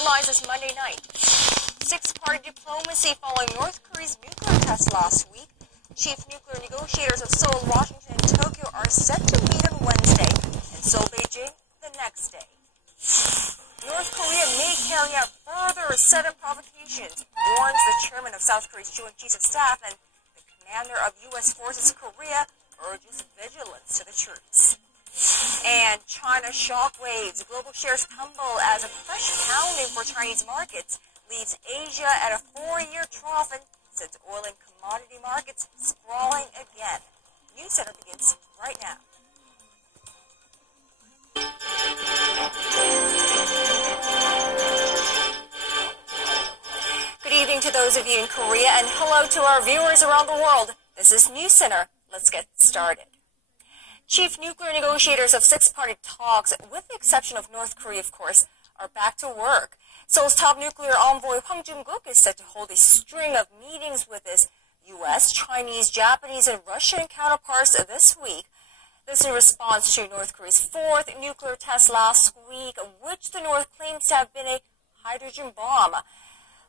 headlines this Monday night. Six-party diplomacy following North Korea's nuclear test last week. Chief nuclear negotiators of Seoul, Washington, and Tokyo are set to meet on Wednesday, and Seoul, Beijing the next day. North Korea may carry out further sudden provocations, warns the chairman of South Korea's Joint Chiefs of Staff, and the commander of U.S. forces in Korea urges vigilance to the troops. And China shockwaves. Global shares tumble as a fresh pounding for Chinese markets leaves Asia at a 4-year trough and sends oil and commodity markets sprawling again. News Center begins right now. Good evening to those of you in Korea, and hello to our viewers around the world. This is News Center. Let's get started. Chief nuclear negotiators of six-party talks, with the exception of North Korea, of course, are back to work. Seoul's top nuclear envoy Hwang Jung-guk is set to hold a string of meetings with his U.S., Chinese, Japanese, and Russian counterparts this week. This in response to North Korea's fourth nuclear test last week, which the North claims to have been a hydrogen bomb.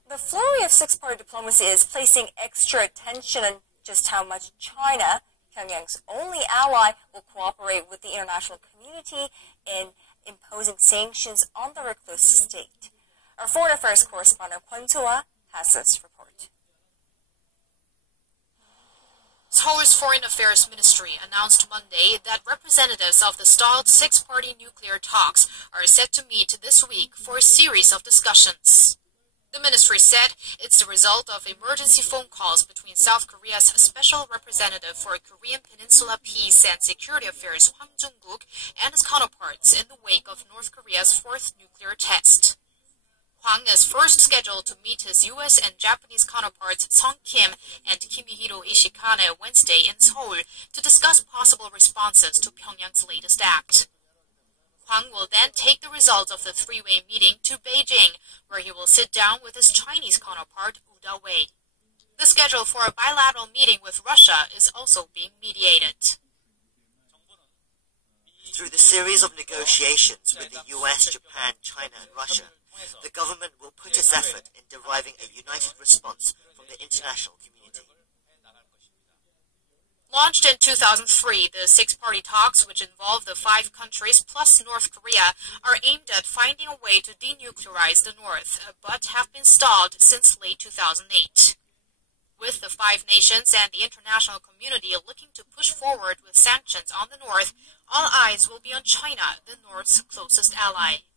The flurry of six-party diplomacy is placing extra attention on just how much China, Pyongyang's only ally, will cooperate with the international community in imposing sanctions on the recluse state. Our foreign affairs correspondent Kwon So-ah has this report. Seoul's Foreign Affairs Ministry announced Monday that representatives of the stalled six-party nuclear talks are set to meet this week for a series of discussions. The ministry said it's the result of emergency phone calls between South Korea's Special Representative for Korean Peninsula Peace and Security Affairs Hwang Jung-guk and his counterparts in the wake of North Korea's fourth nuclear test. Hwang is first scheduled to meet his U.S. and Japanese counterparts Sung Kim and Kimihiro Ishikane Wednesday in Seoul to discuss possible responses to Pyongyang's latest act. Hwang will then take the results of the three-way meeting to Beijing, where he will sit down with his Chinese counterpart, Woo Da-wei. The schedule for a bilateral meeting with Russia is also being mediated. Through the series of negotiations with the US, Japan, China, and Russia, the government will put its effort in deriving a united response from the international community. Launched in 2003, the six-party talks, which involve the 5 countries plus North Korea, are aimed at finding a way to denuclearize the North, but have been stalled since late 2008. With the 5 nations and the international community looking to push forward with sanctions on the North, all eyes will be on China, the North's closest ally.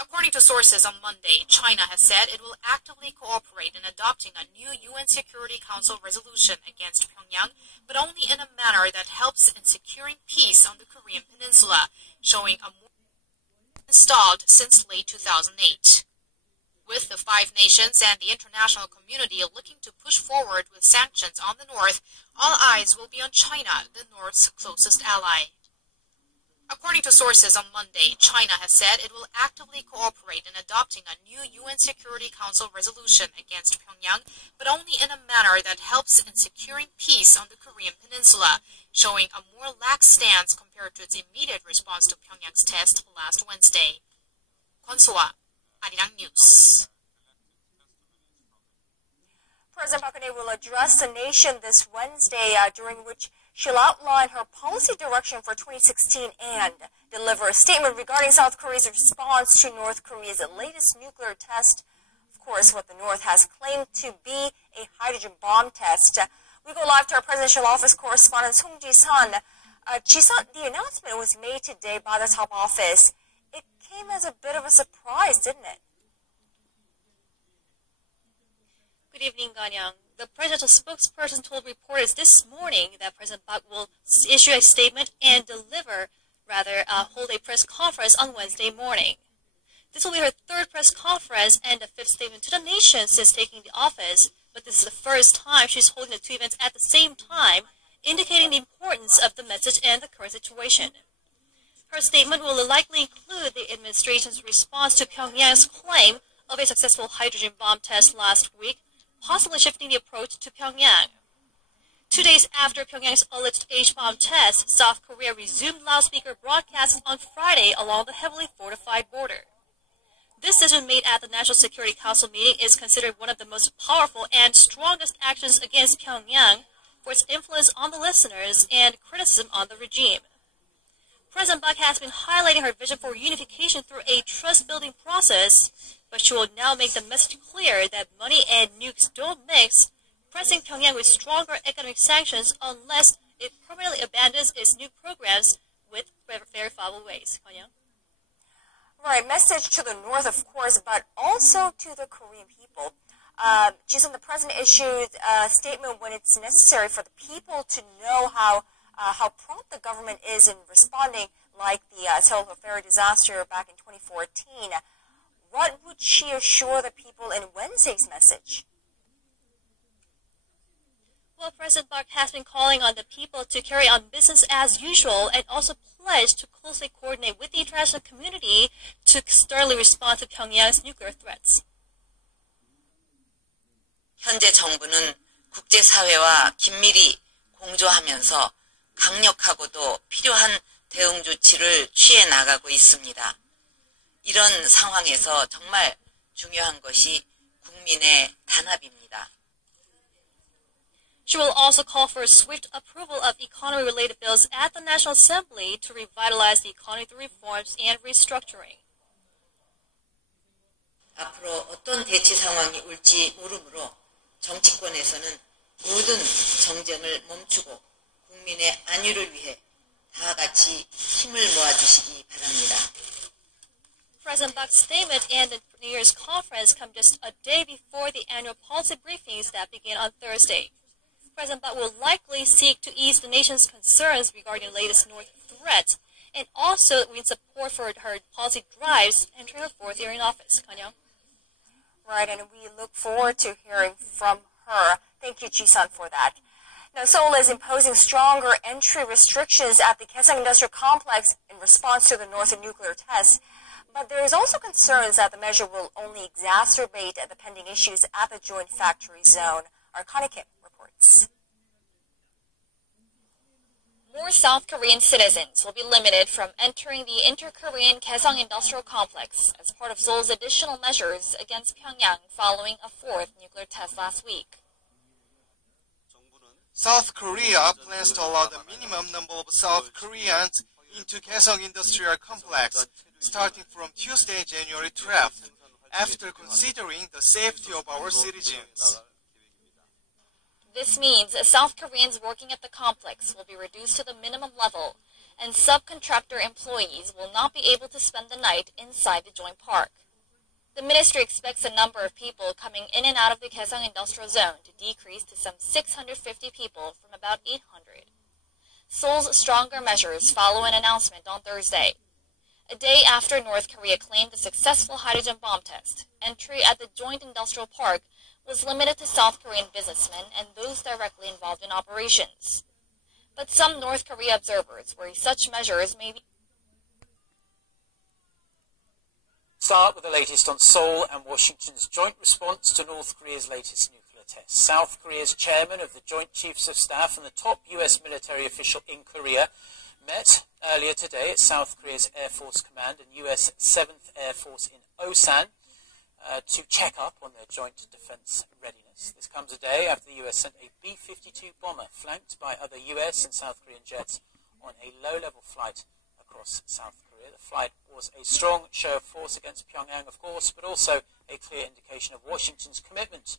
According to sources on Monday, China has said it will actively cooperate in adopting a new UN Security Council resolution against Pyongyang, but only in a manner that helps in securing peace on the Korean peninsula, showing a more installed since late 2008. With the 5 nations and the international community looking to push forward with sanctions on the North, all eyes will be on China, the North's closest ally. According to sources on Monday, China has said it will actively cooperate in adopting a new UN Security Council resolution against Pyongyang, but only in a manner that helps in securing peace on the Korean peninsula, showing a more lax stance compared to its immediate response to Pyongyang's test last Wednesday. Kwon So-ah, Arirang News. President Park Geun-hye will address the nation this Wednesday, during which she'll outline her policy direction for 2016 and deliver a statement regarding South Korea's response to North Korea's latest nuclear test. Of course, what the North has claimed to be a hydrogen bomb test. We go live to our presidential office correspondent Song Ji-sun. Ji-sun, the announcement was made today by the top office. It came as a bit of a surprise, didn't it? Good evening, Ganyang. The presidential spokesperson told reporters this morning that President Park will issue a statement and hold a press conference on Wednesday morning. This will be her 3rd press conference and the 5th statement to the nation since taking the office, but this is the first time she's holding the 2 events at the same time, indicating the importance of the message and the current situation. Her statement will likely include the administration's response to Pyongyang's claim of a successful hydrogen bomb test last week, possibly shifting the approach to Pyongyang. 2 days after Pyongyang's alleged H-bomb test, South Korea resumed loudspeaker broadcasts on Friday along the heavily fortified border. This decision made at the National Security Council meeting is considered one of the most powerful and strongest actions against Pyongyang for its influence on the listeners and criticism on the regime. President Park has been highlighting her vision for unification through a trust-building process, but she will now make the message clear that money and nukes don't mix, pressing Pyongyang with stronger economic sanctions unless it permanently abandons its nuke programs with verifiable ways. Kwon-young? Right, message to the North, of course, but also to the Korean people. Jason, the president issued a statement when it's necessary for the people to know how prompt the government is in responding, like the Seoul ferry disaster back in 2014. What would she assure the people in Wednesday's message? Well, President Park has been calling on the people to carry on business as usual and also pledged to closely coordinate with the international community to sternly respond to Pyongyang's nuclear threats. 현재 정부는 국제사회와 긴밀히 공조하면서 강력하고도 필요한 대응 조치를 취해 나가고 있습니다. 이런 상황에서 정말 중요한 것이 국민의 단합입니다. She will also call for a swift approval of economy-related bills at the National Assembly to revitalize the economy through reforms and restructuring. 앞으로 어떤 대치 상황이 올지 모르므로 정치권에서는 모든 정쟁을 멈추고 국민의 안위를 위해 다 같이 힘을 모아주시기 바랍니다. President Park's statement and the New Year's conference come just a day before the annual policy briefings that begin on Thursday. President Park will likely seek to ease the nation's concerns regarding the latest North threat and also win support for her policy drives entering her fourth year in office. Kwon-young? Right, and we look forward to hearing from her. Thank you, Ji-sun, for that. Now, Seoul is imposing stronger entry restrictions at the Kaesong Industrial Complex in response to the North nuclear tests. But there is also concerns that the measure will only exacerbate the pending issues at the joint factory zone. Our Connie Kim reports. More South Korean citizens will be limited from entering the inter-Korean Kaesong Industrial Complex as part of Seoul's additional measures against Pyongyang following a fourth nuclear test last week. South Korea plans to allow the minimum number of South Koreans into Kaesong Industrial Complex starting from Tuesday, January 12th, after considering the safety of our citizens. This means South Koreans working at the complex will be reduced to the minimum level, and subcontractor employees will not be able to spend the night inside the joint park. The ministry expects the number of people coming in and out of the Kaesong Industrial Zone to decrease to some 650 people from about 800. Seoul's stronger measures follow an announcement on Thursday. A day after North Korea claimed a successful hydrogen bomb test, entry at the joint industrial park was limited to South Korean businessmen and those directly involved in operations. But some North Korea observers worry such measures may be. Start with the latest on Seoul and Washington's joint response to North Korea's latest nuclear test. South Korea's chairman of the Joint Chiefs of Staff and the top U.S. military official in Korea met earlier today at South Korea's Air Force Command and U.S. 7th Air Force in Osan to check up on their joint defense readiness. This comes a day after the U.S. sent a B-52 bomber flanked by other U.S. and South Korean jets on a low-level flight across South Korea. The flight was a strong show of force against Pyongyang, of course, but also a clear indication of Washington's commitment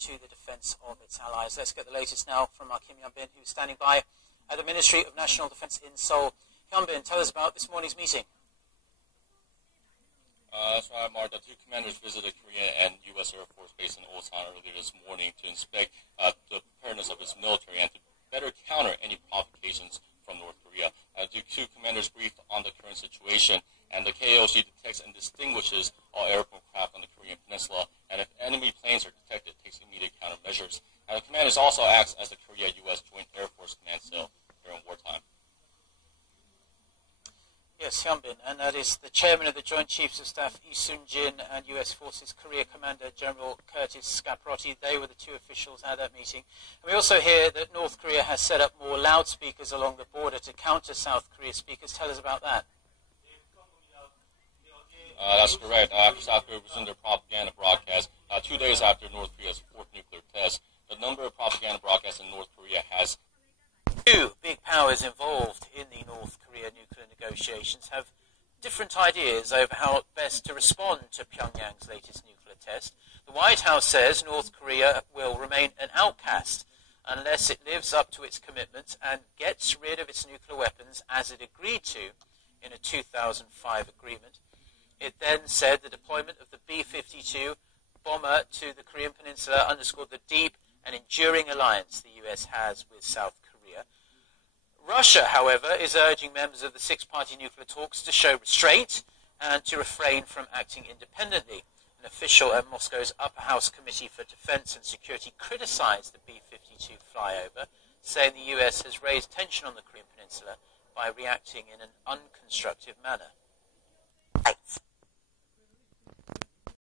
to the defense of its allies. Let's get the latest now from our Kim Hyun-bin, who's standing by at the Ministry of National Defense in Seoul. Hyun-bin, tell us about this morning's meeting. That's right, Mark. The two commanders visited Korea and U.S. Air Force Base in Osan earlier this morning to inspect the preparedness of its military and to better counter any provocations from North Korea. The two commanders briefed on the current situation, and the KOC detects and distinguishes all airborne craft on the Korean peninsula, and if enemy planes are detected, it takes immediate countermeasures. And the commanders also acts as the Korea-U.S. Joint Air Force Command cell during wartime. Yes, Hyun-bin, and that is the chairman of the Joint Chiefs of Staff, Lee Soon-jin, and U.S. Forces Korea Commander General Curtis Scaparotti. They were the two officials at that meeting. And we also hear that North Korea has set up more loudspeakers along the border to counter South Korea's speakers. Tell us about that. That's correct. After South Korea resumed their propaganda broadcast 2 days after North Korea's fourth nuclear test, the number of propaganda broadcasts in North Korea has... Two big powers involved in the North Korea nuclear negotiations have different ideas over how best to respond to Pyongyang's latest nuclear test. The White House says North Korea will remain an outcast unless it lives up to its commitments and gets rid of its nuclear weapons as it agreed to in a 2005 agreement. It then said the deployment of the B-52 bomber to the Korean Peninsula underscored the deep and enduring alliance the US has with South Korea. Russia, however, is urging members of the six-party nuclear talks to show restraint and to refrain from acting independently. An official at Moscow's Upper House Committee for Defense and Security criticized the B-52 flyover, saying the US has raised tension on the Korean Peninsula by reacting in an unconstructive manner. Right.